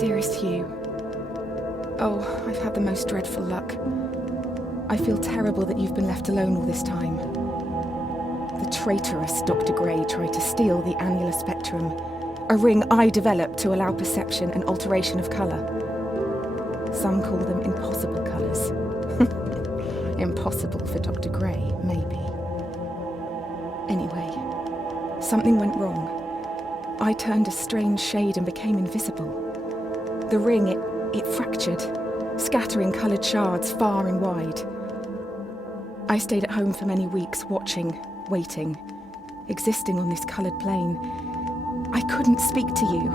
Dearest Hugh, oh, I've had the most dreadful luck. I feel terrible that you've been left alone all this time. The traitorous Dr. Gray tried to steal the annular spectrum, a ring I developed to allow perception and alteration of colour. Some call them impossible colours. Impossible for Dr. Gray, maybe. Anyway, something went wrong. I turned a strange shade and became invisible. The ring, it fractured, scattering coloured shards far and wide. I stayed at home for many weeks, watching, waiting, existing on this coloured plane. I couldn't speak to you,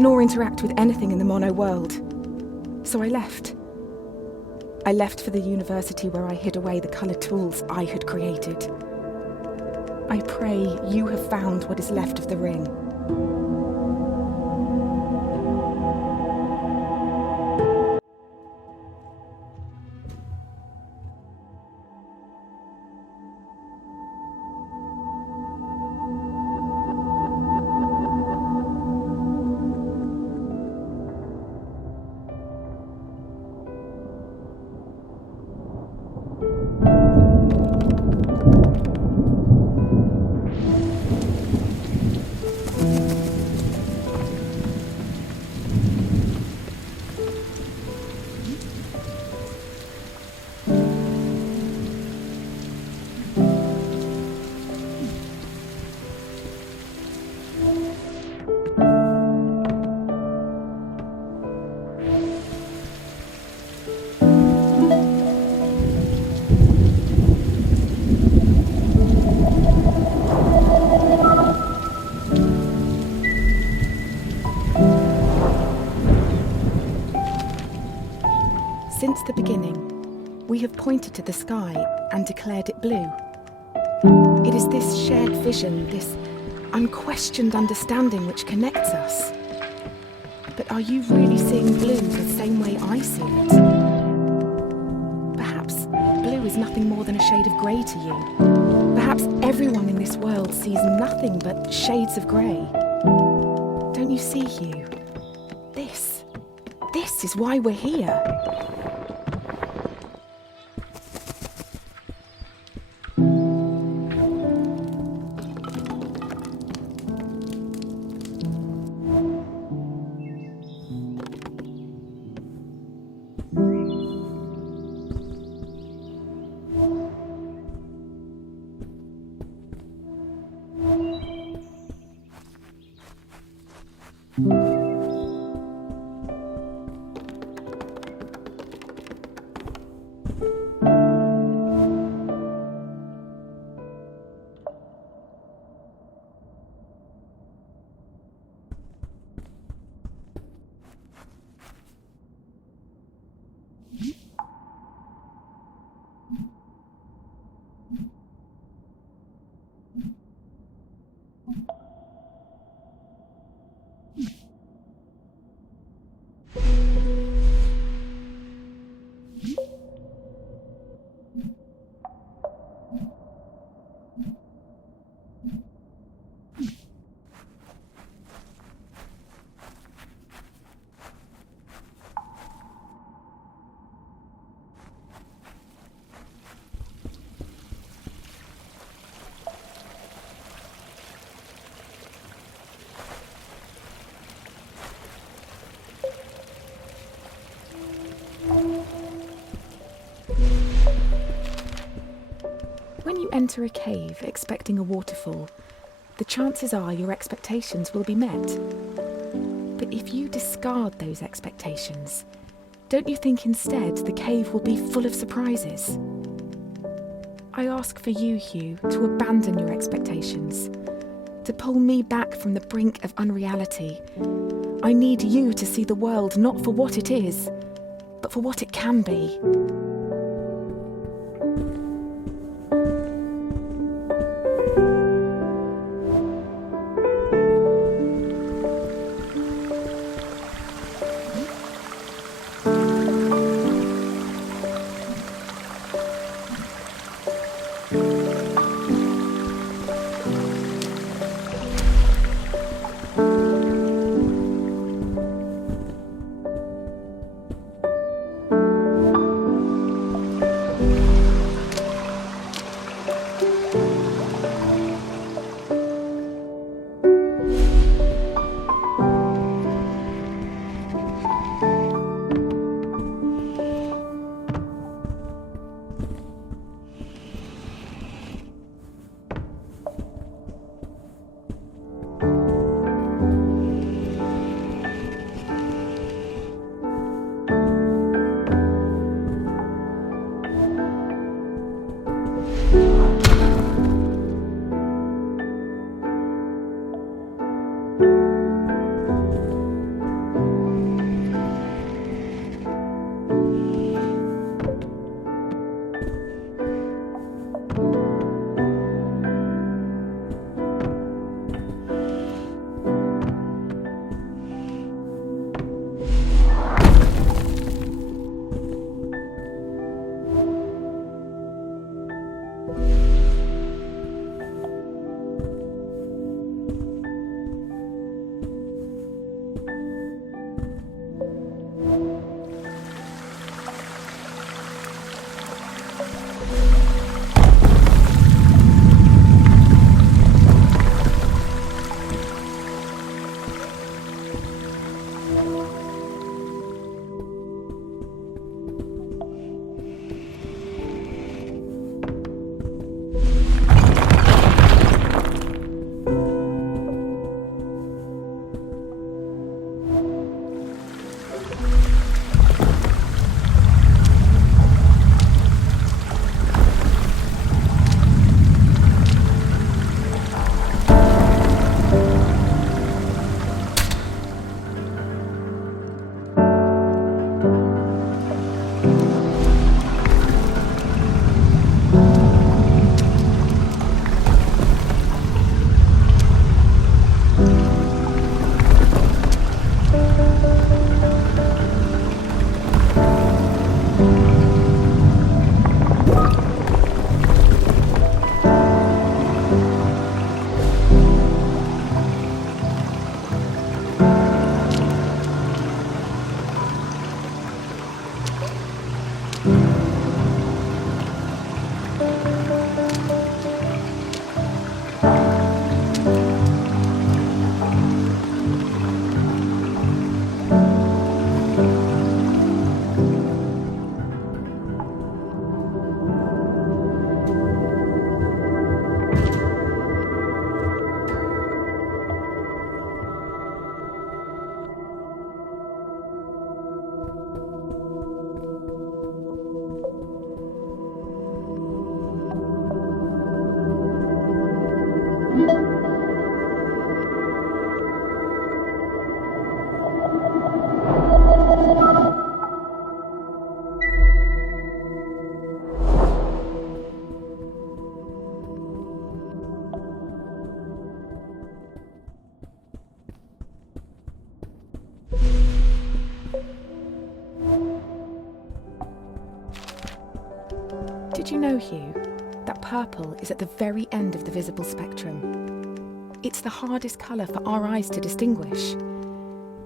nor interact with anything in the mono world. So I left. I left for the university where I hid away the coloured tools I had created. I pray you have found what is left of the ring. Since the beginning, we have pointed to the sky and declared it blue. It is this shared vision, this unquestioned understanding which connects us. But are you really seeing blue the same way I see it? Perhaps blue is nothing more than a shade of grey to you. Perhaps everyone in this world sees nothing but shades of grey. Don't you see, Hugh? This is why we're here. When you enter a cave expecting a waterfall, the chances are your expectations will be met. But if you discard those expectations, don't you think instead the cave will be full of surprises? I ask for you, Hugh, to abandon your expectations, to pull me back from the brink of unreality. I need you to see the world not for what it is, but for what it can be. Did you know, Hugh, that purple is at the very end of the visible spectrum? It's the hardest colour for our eyes to distinguish.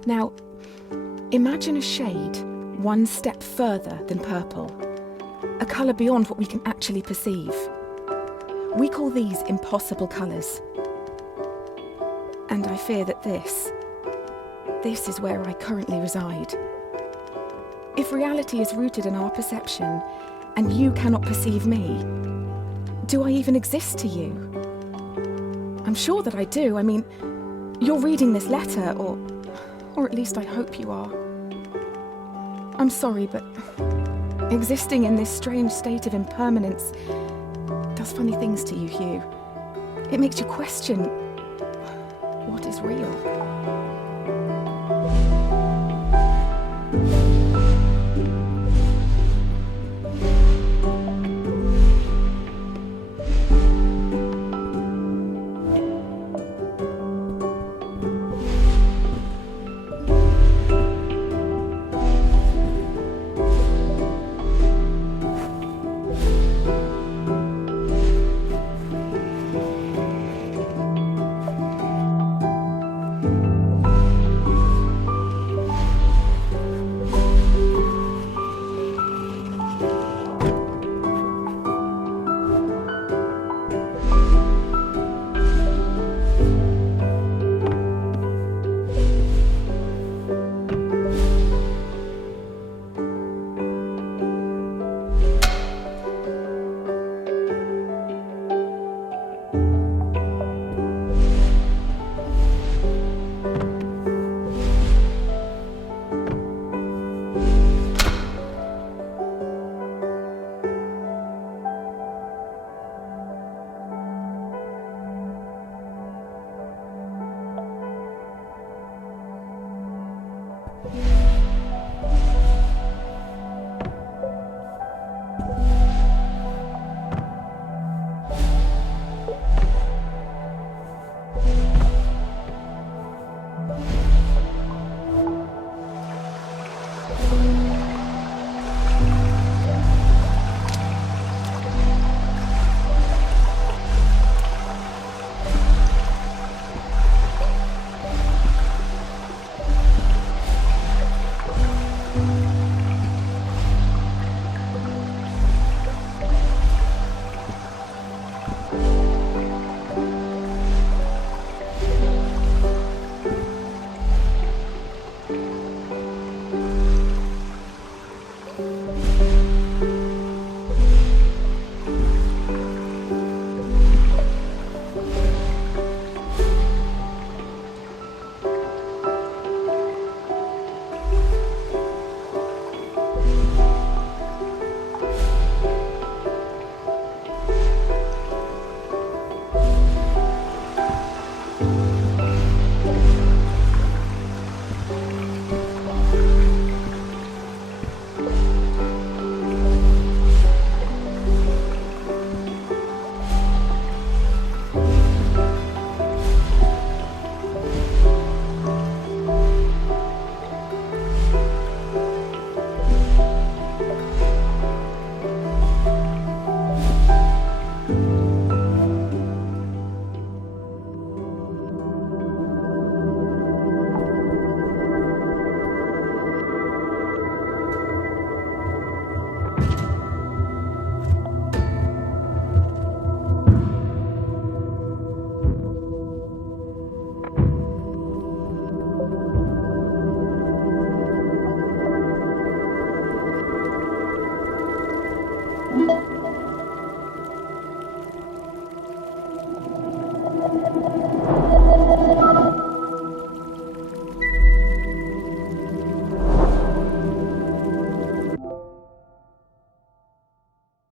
Now, imagine a shade one step further than purple, a colour beyond what we can actually perceive. We call these impossible colours. And I fear that this is where I currently reside. If reality is rooted in our perception, and you cannot perceive me, do I even exist to you? I'm sure that I do. I mean, you're reading this letter, or at least I hope you are. I'm sorry, but existing in this strange state of impermanence does funny things to you, Hugh. It makes you question what is real.